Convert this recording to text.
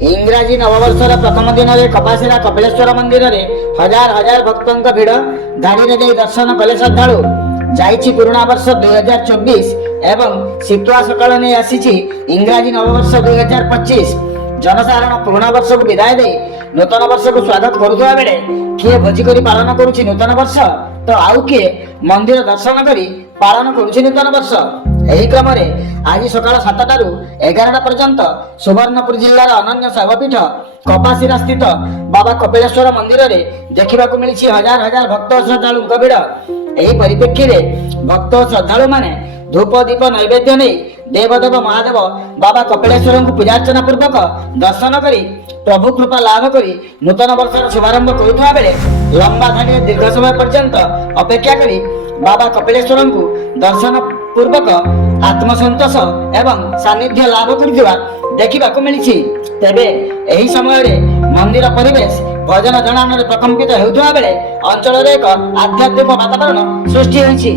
इंग्राजी नववर्षर प्रथम दिन में कपासीरा कपिलेश्वर मंदिर में हजार हजार भक्तों भिड़ धाड़ी जाई दर्शन कले श्रद्धालु जाइछि पुराणा वर्ष 2024 एवं शीतुआ सकाल नहीं आसी इंग्राजी नववर्ष 2025 जनसाधारण पुराणा वर्ष को विदाय दे नूतन वर्ष को स्वागत करुवा बेले किए भोजी करी पालन करुछि नूतन वर्ष तो आउ किए मंदिर दर्शन करी पालन करुछि नूतन वर्ष। एही क्रम आज सकाल 7टारू 11टा पर्यंत सुवर्णपुर जिल्लार अनन्य शैवपीठ कपासीरा स्थित बाबा कपिलेश्वर मंदिर में देखा मिली हजार हजार भक्त श्रद्धालु भिड़। एही परिप्रेक्षी में भक्त श्रद्धालु माने धूप दीप नैवेद्य नहीं देवदेव महादेव बाबा कपिलेश्वर को पूजार्चना पूर्वक दर्शन करी प्रभु कृपा लाभ करी नूतन वर्षर शुभारंभ करुवा बेले लंबा धाड़ी दीर्घ समय पर्यंत अपेक्षा करी बाबा कपिलेश्वर को दर्शन पूर्वक आत्मसंतोष एवं सानिध्य लाभ करुवा देखा मिली। तेबे एही समय मंदिर परिवेश भजन जनान प्रकम्पित होउथुवा बेले अंचल एक आध्यात्मिक वातावरण सृष्टि होइछि।